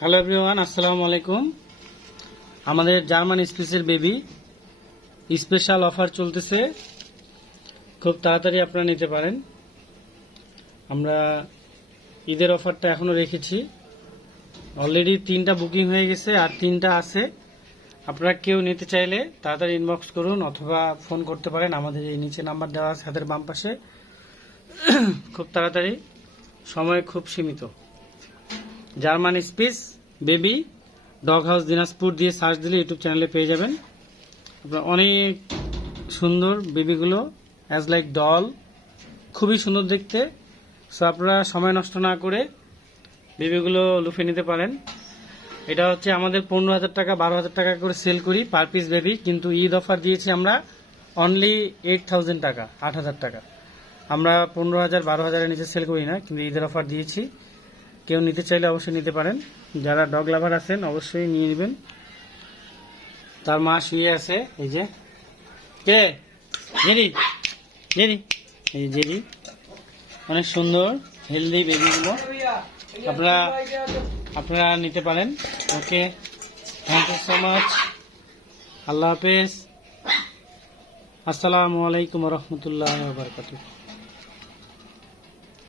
Hello everyone আসসালামু আলাইকুম আমাদের জার্মান স্পেসের বেবি স্পেশাল অফার চলতেছে। খুব তাড়াতাড়ি আপনারা নিতে পারেন। আমরা ঈদের অফারটা এখনও রেখেছি। অলরেডি তিনটা বুকিং হয়ে গেছে আর তিনটা আছে। আপনারা কেউ নিতে চাইলে তাড়াতাড়ি ইনবক্স করুন অথবা ফোন করতে পারেন। আমাদের এই নিচে নাম্বার দেওয়া আছে হাতের বাম পাশে। খুব তাড়াতাড়ি। সময় খুব সীমিত। German spitz baby dog house Dinajpur দিয়ে সার্চ দিলে ইউটিউব চ্যানেলে পেয়ে যাবেন। অনেক সুন্দর বেবিগুলো অ্যাজ লাইক ডল খুবই সুন্দর দেখতে। সো আপনারা সময় নষ্ট না করে বেবিগুলো লুফে নিতে পারেন। এটা হচ্ছে আমাদের পনেরো হাজার টাকা, বারো হাজার টাকা করে সেল করি পার পিস বেবি কিন্তু ঈদ অফার দিয়েছি আমরা অনলি এইট থাউজেন্ড টাকা, আট হাজার টাকা। আমরা পনেরো হাজার, বারো হাজারের নিচে সেল করি না, কিন্তু ঈদের অফার দিয়েছি। কেউ নিতে চাইলে অবশ্যই নিতে পারেন। যারা ডগ লাভার আছেন, অবশ্যই নিয়ে নেবেন। তার মা শুয়ে আছে, এই যে। কে? জেরি। জেরি। এই জেরি। অনেক সুন্দর হেলদি বেবিগুলো আপনারা আপনারা নিতে পারেন। Okay thank you so much আল্লাহ হাফেজ। আসসালামু আলাইকুম রহমতুল্লাহ বারকাতুহ।